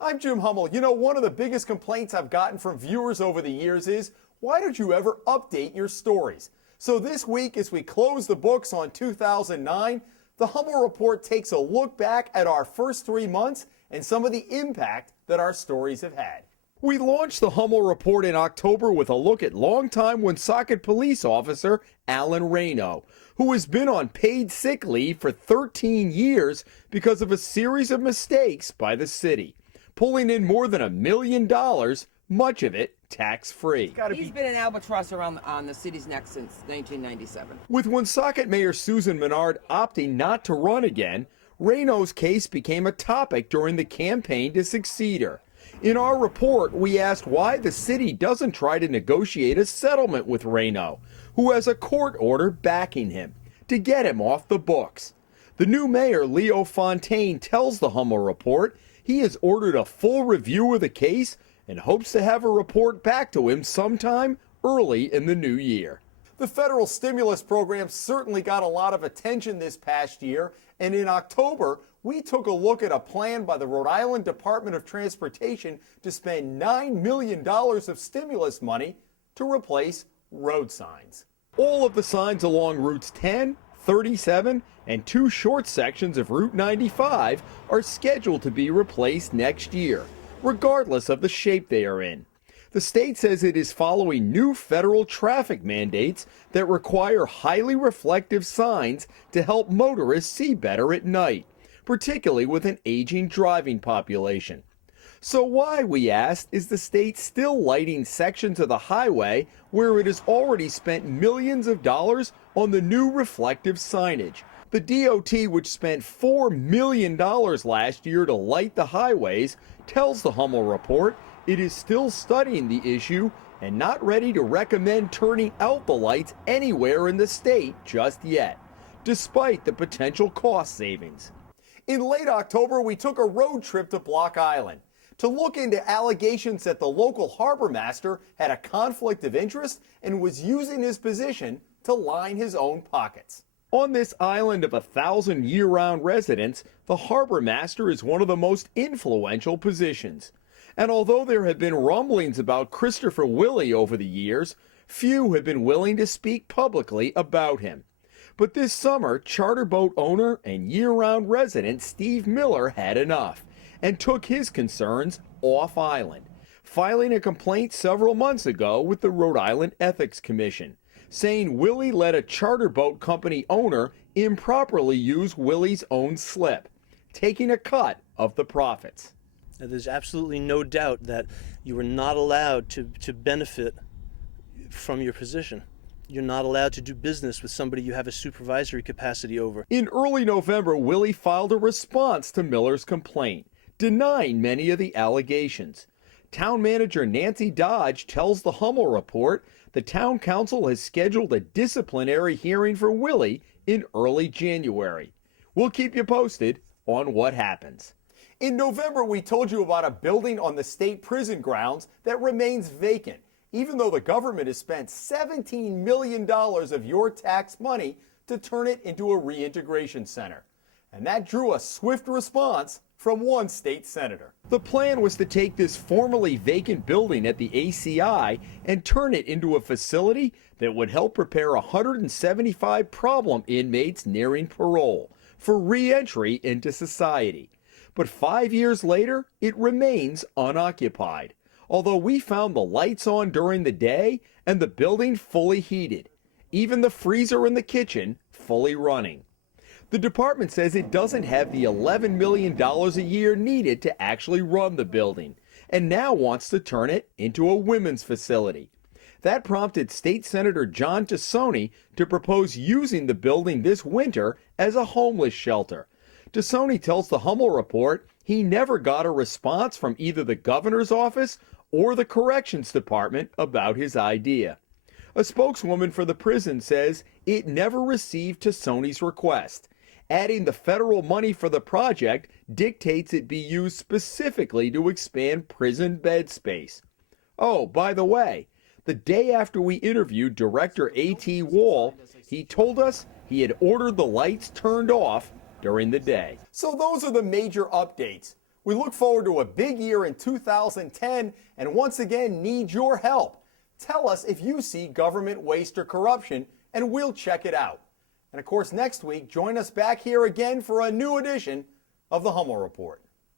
I'm Jim Hummel. You know, one of the biggest complaints I've gotten from viewers over the years is, why don't you ever update your stories? So this week, as we close the books on 2009, the Hummel Report takes a look back at our first 3 months and some of the impact that our stories have had. We launched the Hummel Report in October with a look at longtime Woonsocket police officer Alan Rayno, who has been on paid sick leave for 13 years because of a series of mistakes by the city, pulling in more than $1 million, much of it tax-free. He's been an albatross around on the city's neck since 1997. With Woonsocket Mayor Susan Menard opting not to run again, Rayno's case became a topic during the campaign to succeed her. In our report, we asked why the city doesn't try to negotiate a settlement with Rayno, who has a court order backing him, to get him off the books. The new mayor, Leo Fontaine, tells the Hummel Report he has ordered a full review of the case and hopes to have a report back to him sometime early in the new year. The federal stimulus program certainly got a lot of attention this past year, and in October, we took a look at a plan by the Rhode Island Department of Transportation to spend $9 million of stimulus money to replace road signs. All of the signs along routes 10, 37, and 2 short sections of Route 95 are scheduled to be replaced next year, regardless of the shape they are in. The state says it is following new federal traffic mandates that require highly reflective signs to help motorists see better at night, particularly with an aging driving population. So why, we asked, is the state still lighting sections of the highway where it has already spent millions of dollars on the new reflective signage? The DOT, which spent $4 million last year to light the highways, tells the Hummel Report it is still studying the issue and not ready to recommend turning out the lights anywhere in the state just yet, despite the potential cost savings. In late October, we took a road trip to Block Island to look into allegations that the local harbor master had a conflict of interest and was using his position to line his own pockets. On this island of 1,000 year-round residents, the harbor master is one of the most influential positions. And although there have been rumblings about Christopher Willey over the years, few have been willing to speak publicly about him. But this summer, charter boat owner and year-round resident Steve Miller had enough and took his concerns off island, filing a complaint several months ago with the Rhode Island Ethics Commission, saying Willey let a charter boat company owner improperly use Willey's own slip, taking a cut of the profits. There's absolutely no doubt that you are not allowed to benefit from your position. You're not allowed to do business with somebody you have a supervisory capacity over. In early November, Willey filed a response to Miller's complaint, denying many of the allegations. Town manager Nancy Dodge tells the Hummel Report the town council has scheduled a disciplinary hearing for Willey in early January. We'll keep you posted on what happens. In November, we told you about a building on the state prison grounds that remains vacant, even though the government has spent $17 million of your tax money to turn it into a reintegration center. And that drew a swift response from one state senator. The plan was to take this formerly vacant building at the ACI and turn it into a facility that would help prepare 175 problem inmates nearing parole for re-entry into society. But 5 years later, it remains unoccupied, although we found the lights on during the day and the building fully heated, even the freezer in the kitchen fully running. The department says it doesn't have the $11 million a year needed to actually run the building, and now wants to turn it into a women's facility. That prompted State Senator John Tassoni to propose using the building this winter as a homeless shelter. Tassoni tells the Hummel Report he never got a response from either the governor's office or the corrections department about his idea. A spokeswoman for the prison says it never received Tassoni's request, adding the federal money for the project dictates it be used specifically to expand prison bed space. Oh, by the way, the day after we interviewed Director A.T. Wall, he told us he had ordered the lights turned off during the day. So those are the major updates. We look forward to a big year in 2010 and once again need your help. Tell us if you see government waste or corruption, and we'll check it out. And of course, next week, join us back here again for a new edition of the Hummel Report.